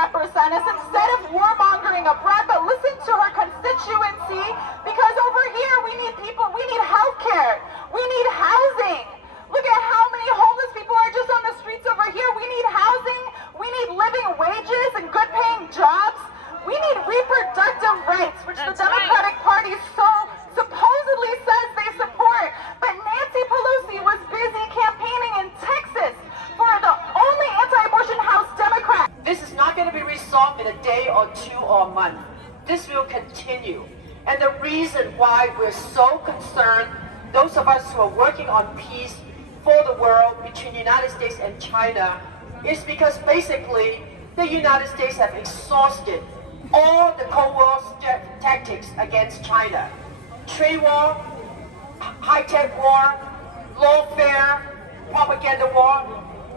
represent us. Instead of warmongering abroad, but listen to her constituency, because over here we need people, we need health care, we need housing. Look at how many homeless people are just on the streets over here. We need housing, we need living wages and good paying jobs. We need reproductive rights, which the Democratic Party so supposedly says they support. But Nancy Pelosi was busy campaigning in Texas for the only anti-abortion House Democrat. This is not going to be resolved in a day or two or a month. This will continue. And the reason why we're so concerned, those of us who are working on peace for the world between the United States and China, is because basically the United States have exhausted all the Cold War tactics against China. Trade war, high-tech war, lawfare, propaganda war.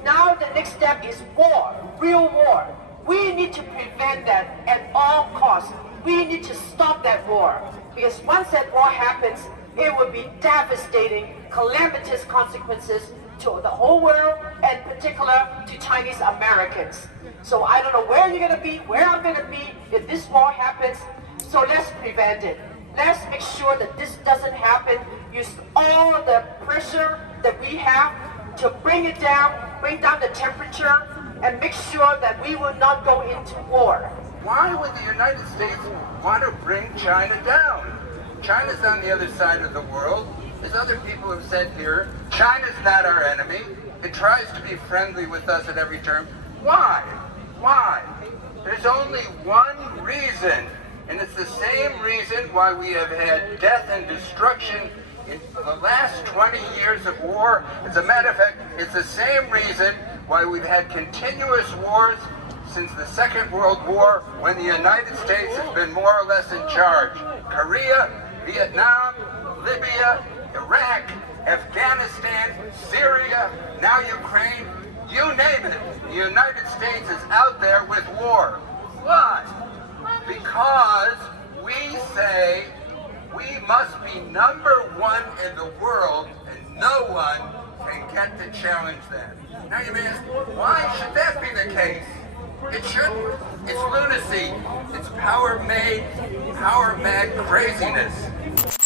Now the next step is war, real war. We need to prevent that at all costs. We need to stop that war, because once that war happens, it will be devastating, calamitous consequences to the whole world, and in particular to Chinese Americans. So I don't know where you're going to be, where I'm going to be if this war happens. So let's prevent it. Let's make sure that this doesn't happen. Use all the pressure that we have to bring it down, bring down the temperature, and make sure that we will not go into war. Why would the United States want to bring China down? China's on the other side of the world. As other people have said here, China's not our enemy. It tries to be friendly with us at every turn. Why? Why? There's only one reason, and it's the same reason why we have had death and destruction in the last 20 years of war. As a matter of fact, it's the same reason why we've had continuous wars since the Second World War, when the United States has been more or less in charge. Korea, Vietnam, Libya, Iraq, Afghanistan, Syria, now Ukraine, you name it. The United States is out there with war. Why? Because we say we must be number one in the world, and no one can get to challenge that. Now you may ask, why should that be the case? It shouldn't. It's lunacy. It's power-mad craziness.